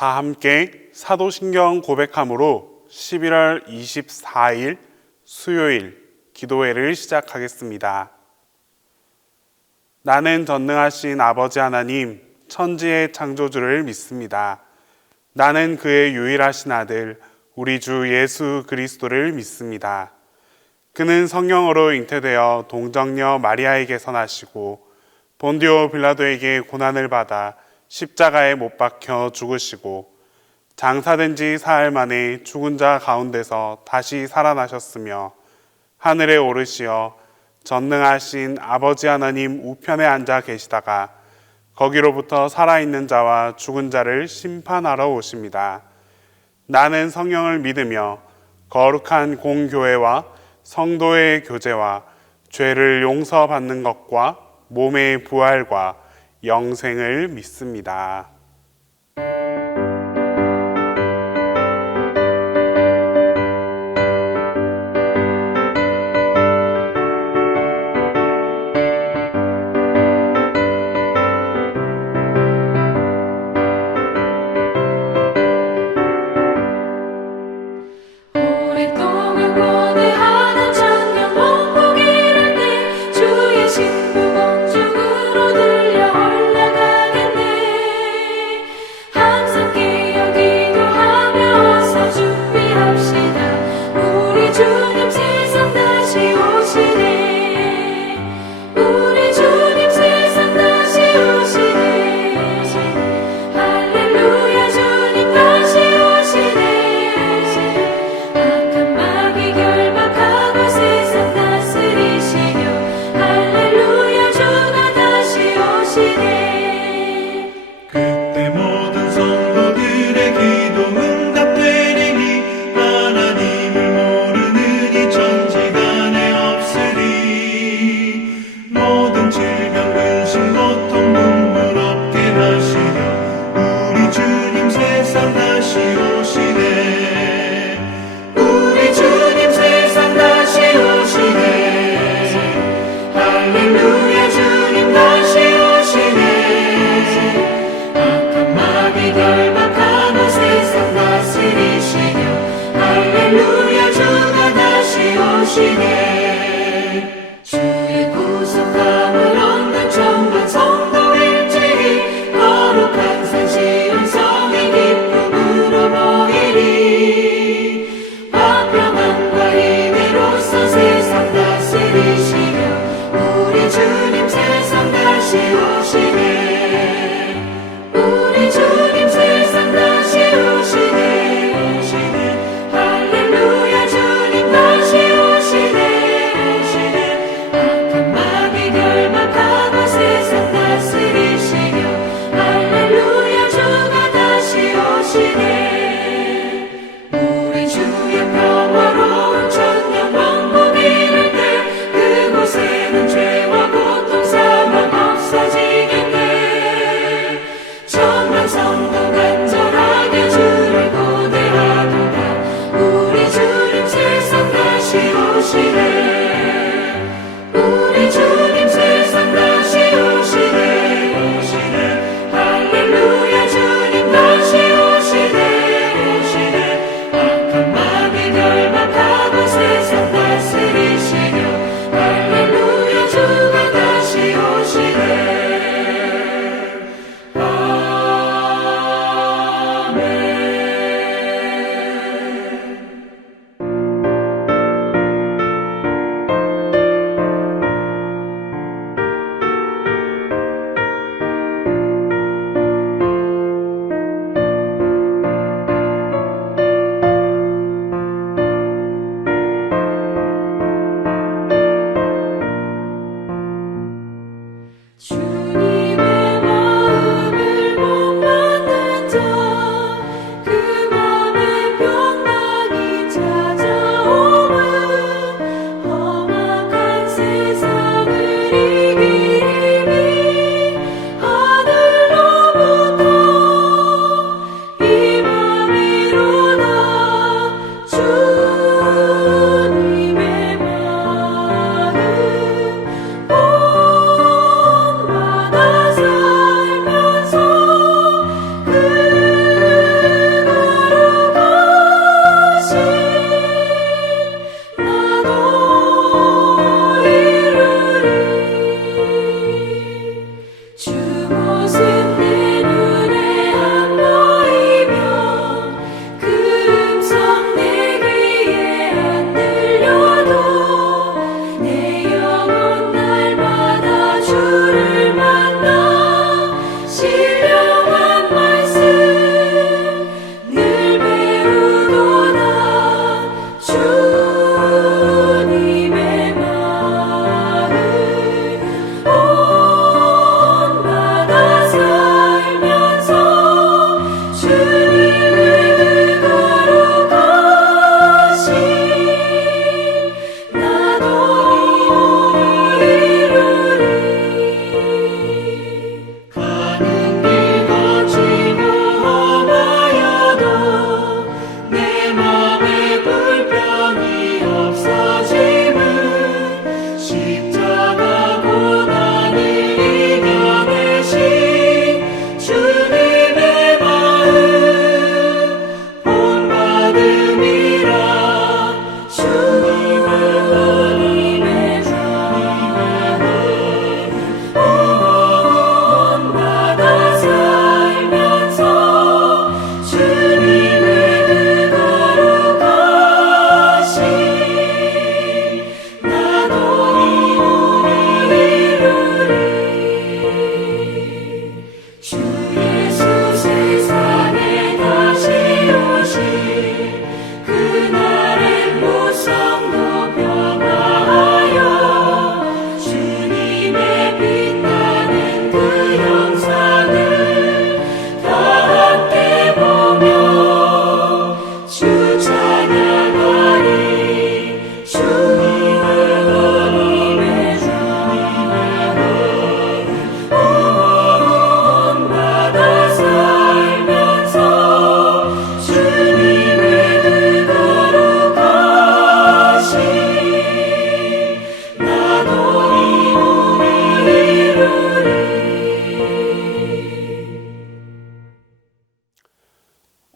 다 함께 사도신경 고백함으로 11월 24일 수요일 기도회를 시작하겠습니다. 나는 전능하신 아버지 하나님, 천지의 창조주를 믿습니다. 나는 그의 유일하신 아들, 우리 주 예수 그리스도를 믿습니다. 그는 성령으로 잉태되어 동정녀 마리아에게서 나시고 본디오 빌라도에게 고난을 받아 십자가에 못 박혀 죽으시고 장사된 지 사흘 만에 죽은 자 가운데서 다시 살아나셨으며 하늘에 오르시어 전능하신 아버지 하나님 우편에 앉아 계시다가 거기로부터 살아있는 자와 죽은 자를 심판하러 오십니다. 나는 성령을 믿으며 거룩한 공교회와 성도의 교제와 죄를 용서받는 것과 몸의 부활과 영생을 믿습니다. 오랫동안 고뇌하던 작년 원복이랄 때 주의 신부 공중으로 들려 올라가겠네.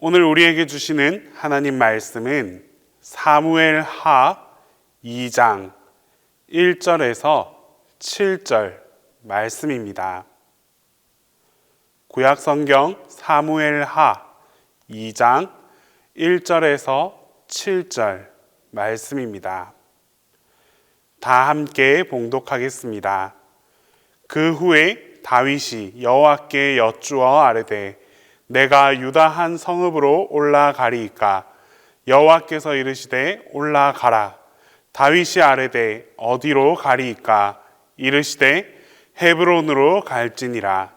오늘 우리에게 주시는 하나님 말씀은 사무엘 하 2장 1절에서 7절 말씀입니다. 구약 성경 사무엘 하 2장 1절에서 7절 말씀입니다. 다 함께 봉독하겠습니다. 그 후에 다윗이 여호와께 여쭈어 아뢰되 내가 유다 한 성읍으로 올라가리이까 여호와께서 이르시되 올라가라. 다윗이 아뢰되 어디로 가리이까 이르시되 헤브론으로 갈지니라.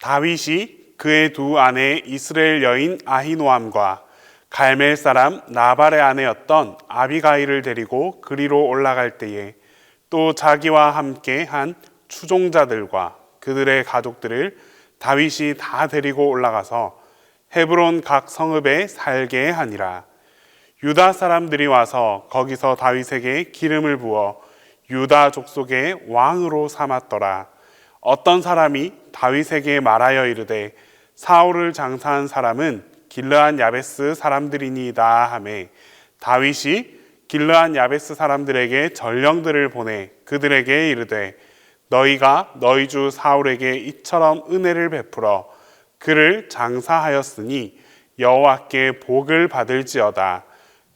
다윗이 그의 두 아내 이스라엘 여인 아히노암과 갈멜 사람 나발의 아내였던 아비가일을 데리고 그리로 올라갈 때에 또 자기와 함께 한 추종자들과 그들의 가족들을 다윗이 다 데리고 올라가서 헤브론 각 성읍에 살게 하니라. 유다 사람들이 와서 거기서 다윗에게 기름을 부어 유다 족속의 왕으로 삼았더라. 어떤 사람이 다윗에게 말하여 이르되 사울을 장사한 사람은 길르한 야베스 사람들이니이다 하매 다윗이 길르한 야베스 사람들에게 전령들을 보내 그들에게 이르되 너희가 너희 주 사울에게 이처럼 은혜를 베풀어 그를 장사하였으니 여호와께 복을 받을지어다.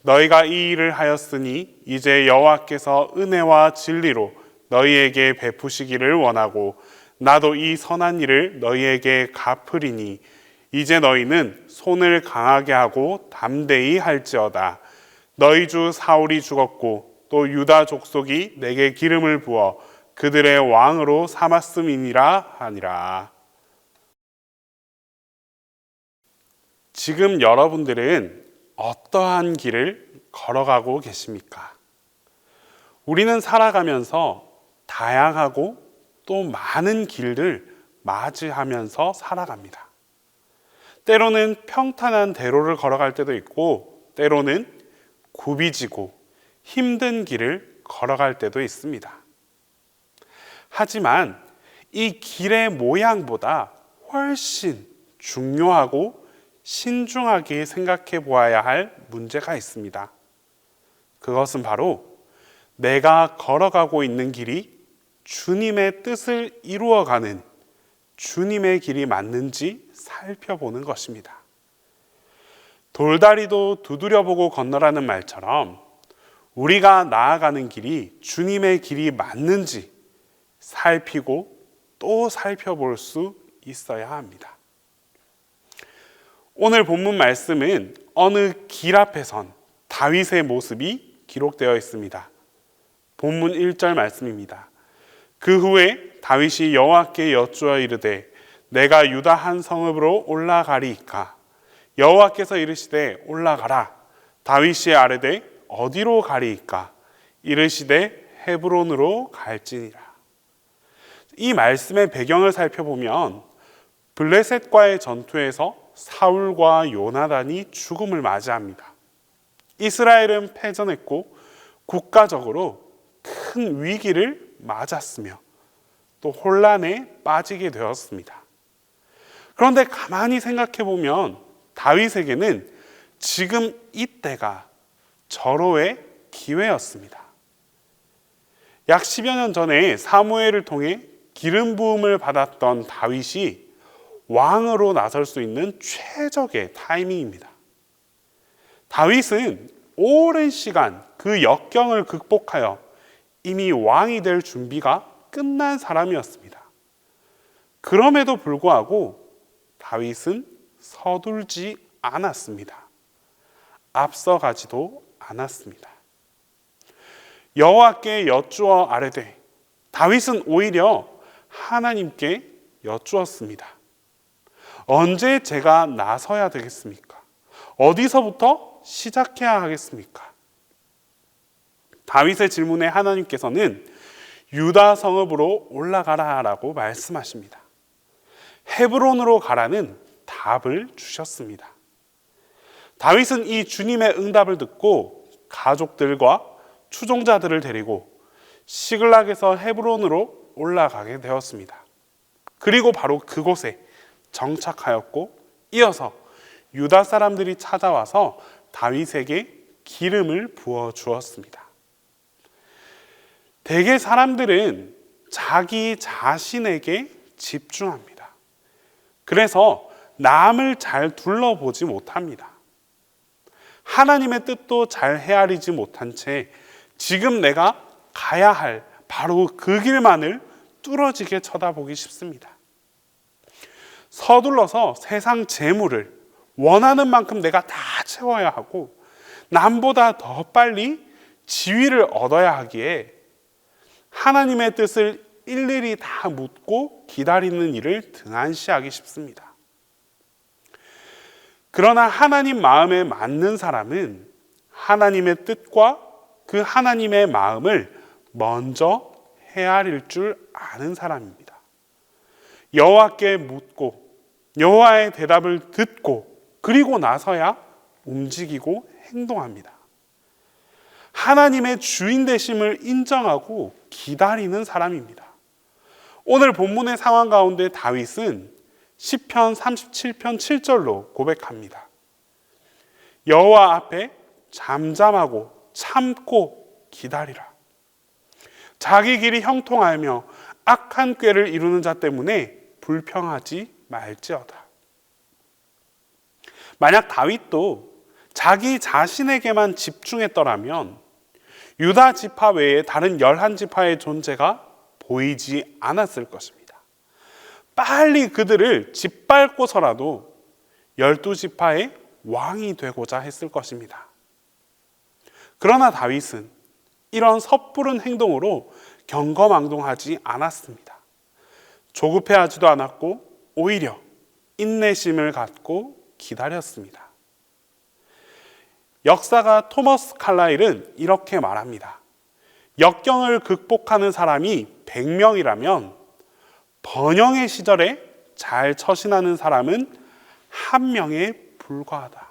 너희가 이 일을 하였으니 이제 여호와께서 은혜와 진리로 너희에게 베푸시기를 원하고 나도 이 선한 일을 너희에게 갚으리니 이제 너희는 손을 강하게 하고 담대히 할지어다. 너희 주 사울이 죽었고 또 유다 족속이 내게 기름을 부어 그들의 왕으로 삼았음이니라 하니라. 지금 여러분들은 어떠한 길을 걸어가고 계십니까? 우리는 살아가면서 다양하고 또 많은 길을 맞이하면서 살아갑니다. 때로는 평탄한 대로를 걸어갈 때도 있고 때로는 굽이지고 힘든 길을 걸어갈 때도 있습니다. 하지만 이 길의 모양보다 훨씬 중요하고 신중하게 생각해 보아야 할 문제가 있습니다. 그것은 바로 내가 걸어가고 있는 길이 주님의 뜻을 이루어가는 주님의 길이 맞는지 살펴보는 것입니다. 돌다리도 두드려보고 건너라는 말처럼 우리가 나아가는 길이 주님의 길이 맞는지 살피고 또 살펴볼 수 있어야 합니다. 오늘 본문 말씀은 어느 길 앞에 선 다윗의 모습이 기록되어 있습니다. 본문 1절 말씀입니다. 그 후에 다윗이 여호와께 여쭈어 이르되 내가 유다 한 성읍으로 올라가리이까 여호와께서 이르시되 올라가라. 다윗이 아뢰되 어디로 가리이까 이르시되 헤브론으로 갈지니라. 이 말씀의 배경을 살펴보면 블레셋과의 전투에서 사울과 요나단이 죽음을 맞이합니다. 이스라엘은 패전했고 국가적으로 큰 위기를 맞았으며 또 혼란에 빠지게 되었습니다. 그런데 가만히 생각해 보면 다윗에게는 지금 이때가 절호의 기회였습니다. 약 10여 년 전에 사무엘을 통해 기름 부음을 받았던 다윗이 왕으로 나설 수 있는 최적의 타이밍입니다. 다윗은 오랜 시간 그 역경을 극복하여 이미 왕이 될 준비가 끝난 사람이었습니다. 그럼에도 불구하고 다윗은 서둘지 않았습니다. 앞서가지도 않았습니다. 여호와께 여쭈어 아뢰되 다윗은 오히려 하나님께 여쭈었습니다. 언제 제가 나서야 되겠습니까? 어디서부터 시작해야 하겠습니까? 다윗의 질문에 하나님께서는 유다 성읍으로 올라가라라고 말씀하십니다. 헤브론으로 가라는 답을 주셨습니다. 다윗은 이 주님의 응답을 듣고 가족들과 추종자들을 데리고 시글락에서 헤브론으로 올라가게 되었습니다. 그리고 바로 그곳에 정착하였고 이어서 유다 사람들이 찾아와서 다윗에게 기름을 부어 주었습니다. 대개 사람들은 자기 자신에게 집중합니다. 그래서 남을 잘 둘러보지 못합니다. 하나님의 뜻도 잘 헤아리지 못한 채 지금 내가 가야 할 바로 그 길만을 뚫어지게 쳐다보기 쉽습니다. 서둘러서 세상 재물을 원하는 만큼 내가 다 채워야 하고 남보다 더 빨리 지위를 얻어야 하기에 하나님의 뜻을 일일이 다 묻고 기다리는 일을 등한시하기 쉽습니다. 그러나 하나님 마음에 맞는 사람은 하나님의 뜻과 그 하나님의 마음을 먼저 헤아릴 줄 아는 사람입니다. 여호와께 묻고 여호와의 대답을 듣고 그리고 나서야 움직이고 행동합니다. 하나님의 주인 되심을 인정하고 기다리는 사람입니다. 오늘 본문의 상황 가운데 다윗은 시편 37편 7절로 고백합니다. 여호와 앞에 잠잠하고 참고 기다리라. 자기 길이 형통하며 악한 꾀를 이루는 자 때문에 불평하지 말지어다. 만약 다윗도 자기 자신에게만 집중했더라면 유다 지파 외에 다른 11지파의 존재가 보이지 않았을 것입니다. 빨리 그들을 짓밟고서라도 12지파의 왕이 되고자 했을 것입니다. 그러나 다윗은 이런 섣부른 행동으로 경거망동하지 않았습니다. 조급해하지도 않았고 오히려 인내심을 갖고 기다렸습니다. 역사가 토머스 칼라일은 이렇게 말합니다. 역경을 극복하는 사람이 100명이라면 번영의 시절에 잘 처신하는 사람은 1명에 불과하다.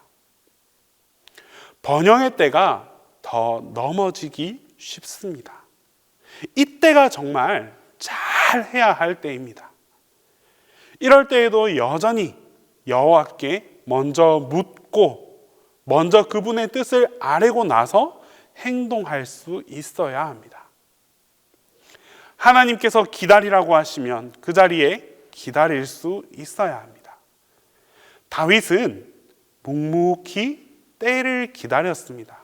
번영의 때가 더 넘어지기 쉽습니다. 이때가 정말 잘 해야 할 때입니다. 이럴 때에도 여전히 여호와께 먼저 묻고 먼저 그분의 뜻을 아뢰고 나서 행동할 수 있어야 합니다. 하나님께서 기다리라고 하시면 그 자리에 기다릴 수 있어야 합니다. 다윗은 묵묵히 때를 기다렸습니다.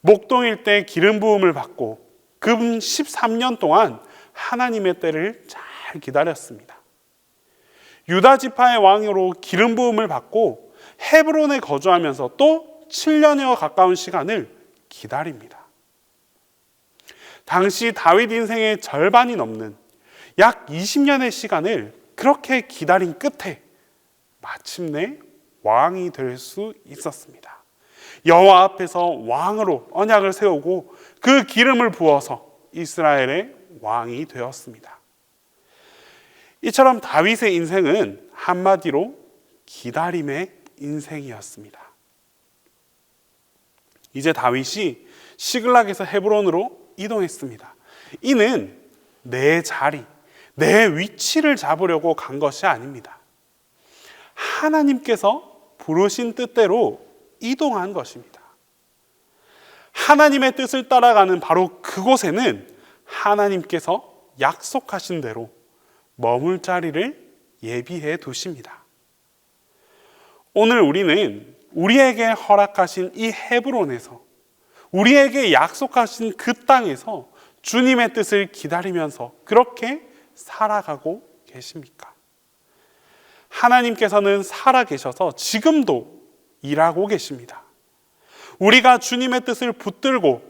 목동일 때 기름 부음을 받고 금 13년 동안 하나님의 때를 잘 기다렸습니다. 유다 지파의 왕으로 기름 부음을 받고 헤브론에 거주하면서 또 7년여 가까운 시간을 기다립니다. 당시 다윗 인생의 절반이 넘는 약 20년의 시간을 그렇게 기다린 끝에 마침내 왕이 될 수 있었습니다. 여호와 앞에서 왕으로 언약을 세우고 그 기름을 부어서 이스라엘의 왕이 되었습니다. 이처럼 다윗의 인생은 한마디로 기다림의 인생이었습니다. 이제 다윗이 시글락에서 헤브론으로 이동했습니다. 이는 내 자리, 내 위치를 잡으려고 간 것이 아닙니다. 하나님께서 부르신 뜻대로 이동한 것입니다. 하나님의 뜻을 따라가는 바로 그곳에는 하나님께서 약속하신 대로 머물 자리를 예비해 두십니다. 오늘 우리는 우리에게 허락하신 이 헤브론에서 우리에게 약속하신 그 땅에서 주님의 뜻을 기다리면서 그렇게 살아가고 계십니까? 하나님께서는 살아계셔서 지금도 일하고 계십니다. 우리가 주님의 뜻을 붙들고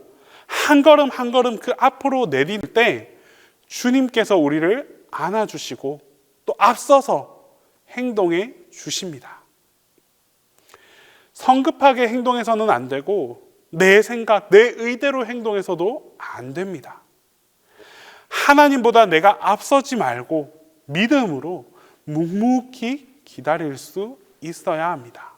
한 걸음 한 걸음 그 앞으로 내딜 때 주님께서 우리를 안아주시고 또 앞서서 행동해 주십니다. 성급하게 행동해서는 안 되고 내 생각, 내 의대로 행동해서도 안 됩니다. 하나님보다 내가 앞서지 말고 믿음으로 묵묵히 기다릴 수 있어야 합니다.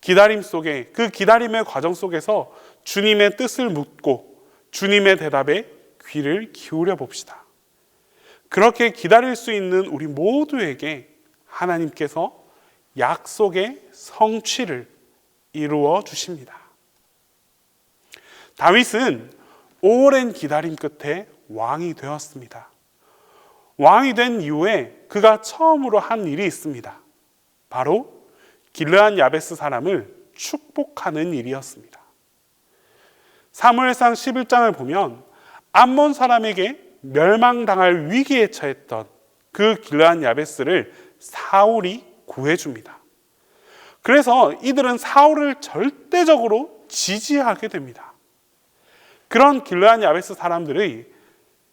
기다림 속에, 그 기다림의 과정 속에서 주님의 뜻을 묻고 주님의 대답에 귀를 기울여 봅시다. 그렇게 기다릴 수 있는 우리 모두에게 하나님께서 약속의 성취를 이루어 주십니다. 다윗은 오랜 기다림 끝에 왕이 되었습니다. 왕이 된 이후에 그가 처음으로 한 일이 있습니다. 바로 길르앗 야베스 사람을 축복하는 일이었습니다. 사무엘상 11장을 보면 암몬 사람에게 멸망당할 위기에 처했던 그 길르앗 야베스를 사울이 구해줍니다. 그래서 이들은 사울을 절대적으로 지지하게 됩니다. 그런 길르앗 야베스 사람들의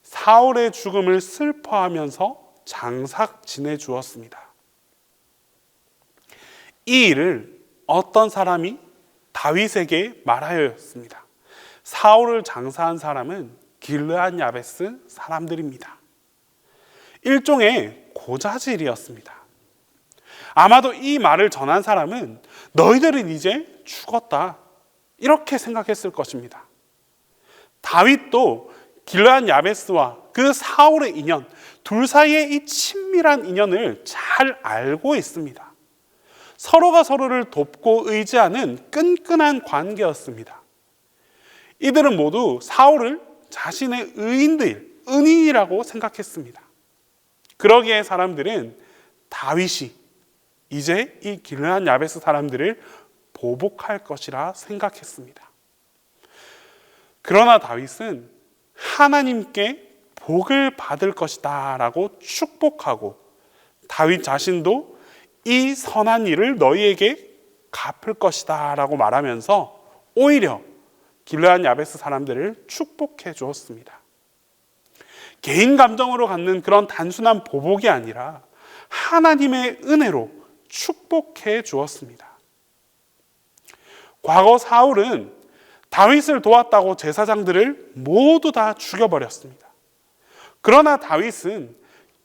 사울의 죽음을 슬퍼하면서 장삭 지내주었습니다. 이 일을 어떤 사람이 다윗에게 말하였습니다. 사울을 장사한 사람은 길르앗 야베스 사람들입니다. 일종의 고자질이었습니다. 아마도 이 말을 전한 사람은 너희들은 이제 죽었다, 이렇게 생각했을 것입니다. 다윗도 길르앗 야베스와 그 사울의 인연, 둘 사이의 이 친밀한 인연을 잘 알고 있습니다. 서로가 서로를 돕고 의지하는 끈끈한 관계였습니다. 이들은 모두 사울을 자신의 은인이라고 생각했습니다. 그러기에 사람들은 다윗이 이제 이 길르앗 야베스 사람들을 보복할 것이라 생각했습니다. 그러나 다윗은 하나님께 복을 받을 것이다 라고 축복하고, 다윗 자신도 이 선한 일을 너희에게 갚을 것이다 라고 말하면서 오히려 길르앗 야베스 사람들을 축복해 주었습니다. 개인 감정으로 갖는 그런 단순한 보복이 아니라 하나님의 은혜로 축복해 주었습니다. 과거 사울은 다윗을 도왔다고 제사장들을 모두 다 죽여버렸습니다. 그러나 다윗은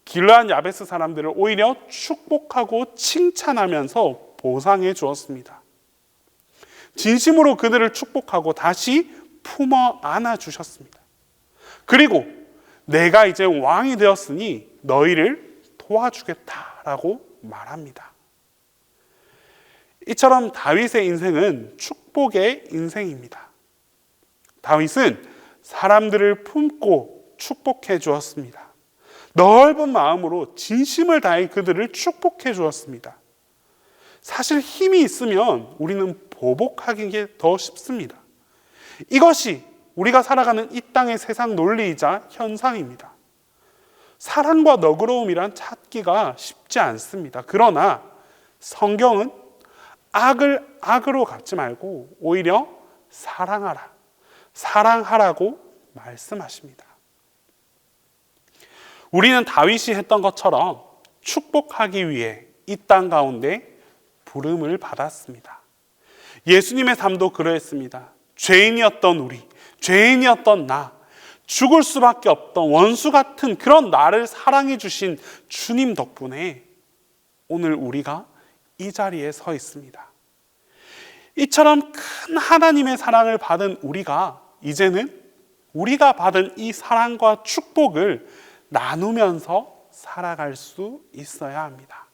길르앗 야베스 사람들을 오히려 축복하고 칭찬하면서 보상해 주었습니다. 진심으로 그들을 축복하고 다시 품어 안아 주셨습니다. 그리고 내가 이제 왕이 되었으니 너희를 도와주겠다라고 말합니다. 이처럼 다윗의 인생은 축복의 인생입니다. 다윗은 사람들을 품고 축복해 주었습니다. 넓은 마음으로 진심을 다해 그들을 축복해 주었습니다. 사실 힘이 있으면 우리는 보복하기 더 쉽습니다. 이것이 우리가 살아가는 이 땅의 세상 논리이자 현상입니다. 사랑과 너그러움이란 찾기가 쉽지 않습니다. 그러나 성경은 악을 악으로 갚지 말고 오히려 사랑하라고 말씀하십니다. 우리는 다윗이 했던 것처럼 축복하기 위해 이 땅 가운데 부름을 받았습니다. 예수님의 삶도 그러했습니다. 죄인이었던 우리, 죄인이었던 나, 죽을 수밖에 없던 원수 같은 그런 나를 사랑해 주신 주님 덕분에 오늘 우리가 이 자리에 서 있습니다. 이처럼 큰 하나님의 사랑을 받은 우리가 이제는 우리가 받은 이 사랑과 축복을 나누면서 살아갈 수 있어야 합니다.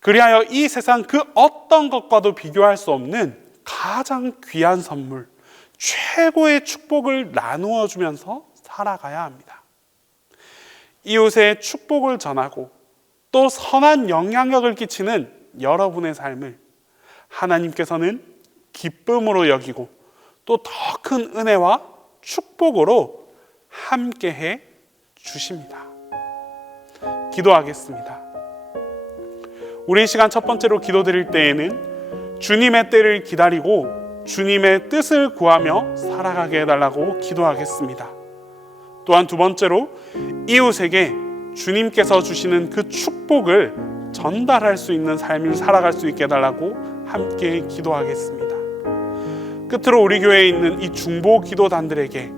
그리하여 이 세상 그 어떤 것과도 비교할 수 없는 가장 귀한 선물, 최고의 축복을 나누어 주면서 살아가야 합니다. 이웃의 축복을 전하고 또 선한 영향력을 끼치는 여러분의 삶을 하나님께서는 기쁨으로 여기고 또 더 큰 은혜와 축복으로 함께해 주십니다. 기도하겠습니다. 우리 이 시간 첫 번째로 기도드릴 때에는 주님의 때를 기다리고 주님의 뜻을 구하며 살아가게 해달라고 기도하겠습니다. 또한 두 번째로 이웃에게 주님께서 주시는 그 축복을 전달할 수 있는 삶을 살아갈 수 있게 해달라고 함께 기도하겠습니다. 끝으로 우리 교회에 있는 이 중보 기도단들에게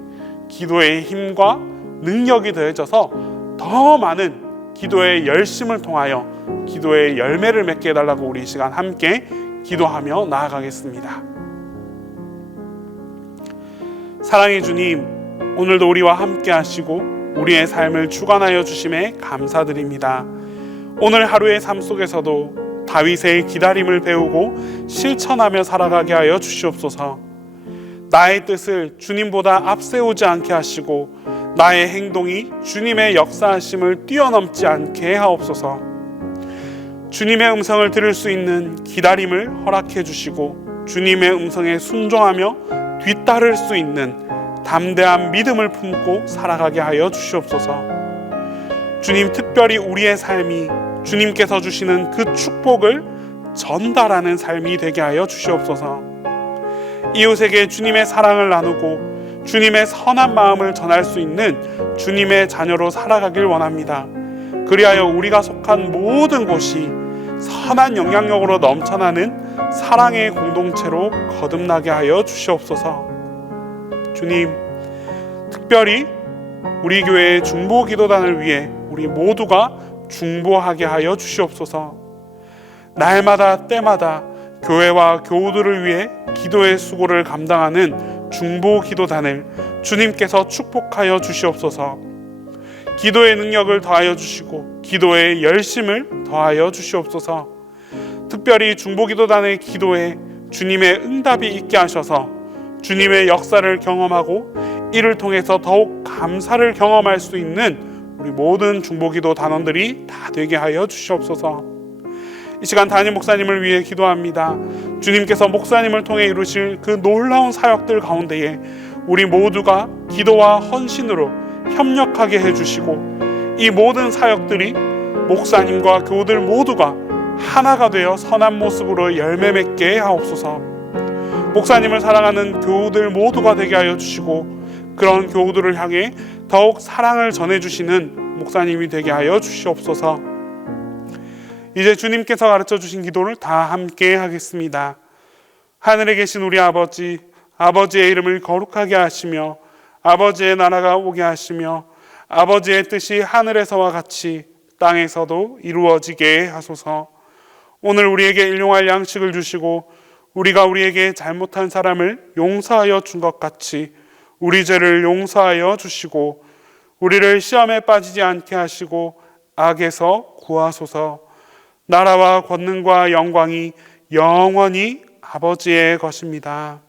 기도의 힘과 능력이 더해져서 더 많은 기도의 열심을 통하여 기도의 열매를 맺게 해달라고 우리 이 시간 함께 기도하며 나아가겠습니다. 사랑의 주님, 오늘도 우리와 함께 하시고 우리의 삶을 주관하여 주심에 감사드립니다. 오늘 하루의 삶 속에서도 다윗의 기다림을 배우고 실천하며 살아가게 하여 주시옵소서. 나의 뜻을 주님보다 앞세우지 않게 하시고 나의 행동이 주님의 역사하심을 뛰어넘지 않게 하옵소서. 주님의 음성을 들을 수 있는 기다림을 허락해 주시고 주님의 음성에 순종하며 뒤따를 수 있는 담대한 믿음을 품고 살아가게 하여 주시옵소서. 주님, 특별히 우리의 삶이 주님께서 주시는 그 축복을 전달하는 삶이 되게 하여 주시옵소서. 이웃에게 주님의 사랑을 나누고 주님의 선한 마음을 전할 수 있는 주님의 자녀로 살아가길 원합니다. 그리하여 우리가 속한 모든 곳이 선한 영향력으로 넘쳐나는 사랑의 공동체로 거듭나게 하여 주시옵소서. 주님, 특별히 우리 교회의 중보기도단을 위해 우리 모두가 중보하게 하여 주시옵소서. 날마다 때마다 교회와 교우들을 위해 기도의 수고를 감당하는 중보기도단을 주님께서 축복하여 주시옵소서. 기도의 능력을 더하여 주시고 기도의 열심을 더하여 주시옵소서. 특별히 중보기도단의 기도에 주님의 응답이 있게 하셔서 주님의 역사를 경험하고 이를 통해서 더욱 감사를 경험할 수 있는 우리 모든 중보기도 단원들이 다 되게 하여 주시옵소서. 이 시간 담임 목사님을 위해 기도합니다. 주님께서 목사님을 통해 이루실 그 놀라운 사역들 가운데에 우리 모두가 기도와 헌신으로 협력하게 해주시고 이 모든 사역들이 목사님과 교우들 모두가 하나가 되어 선한 모습으로 열매 맺게 하옵소서. 목사님을 사랑하는 교우들 모두가 되게 하여 주시고 그런 교우들을 향해 더욱 사랑을 전해주시는 목사님이 되게 하여 주시옵소서. 이제 주님께서 가르쳐 주신 기도를 다 함께 하겠습니다. 하늘에 계신 우리 아버지, 아버지의 이름을 거룩하게 하시며 아버지의 나라가 오게 하시며 아버지의 뜻이 하늘에서와 같이 땅에서도 이루어지게 하소서. 오늘 우리에게 일용할 양식을 주시고 우리가 우리에게 잘못한 사람을 용서하여 준 것 같이 우리 죄를 용서하여 주시고 우리를 시험에 빠지지 않게 하시고 악에서 구하소서. 나라와 권능과 영광이 영원히 아버지의 것입니다.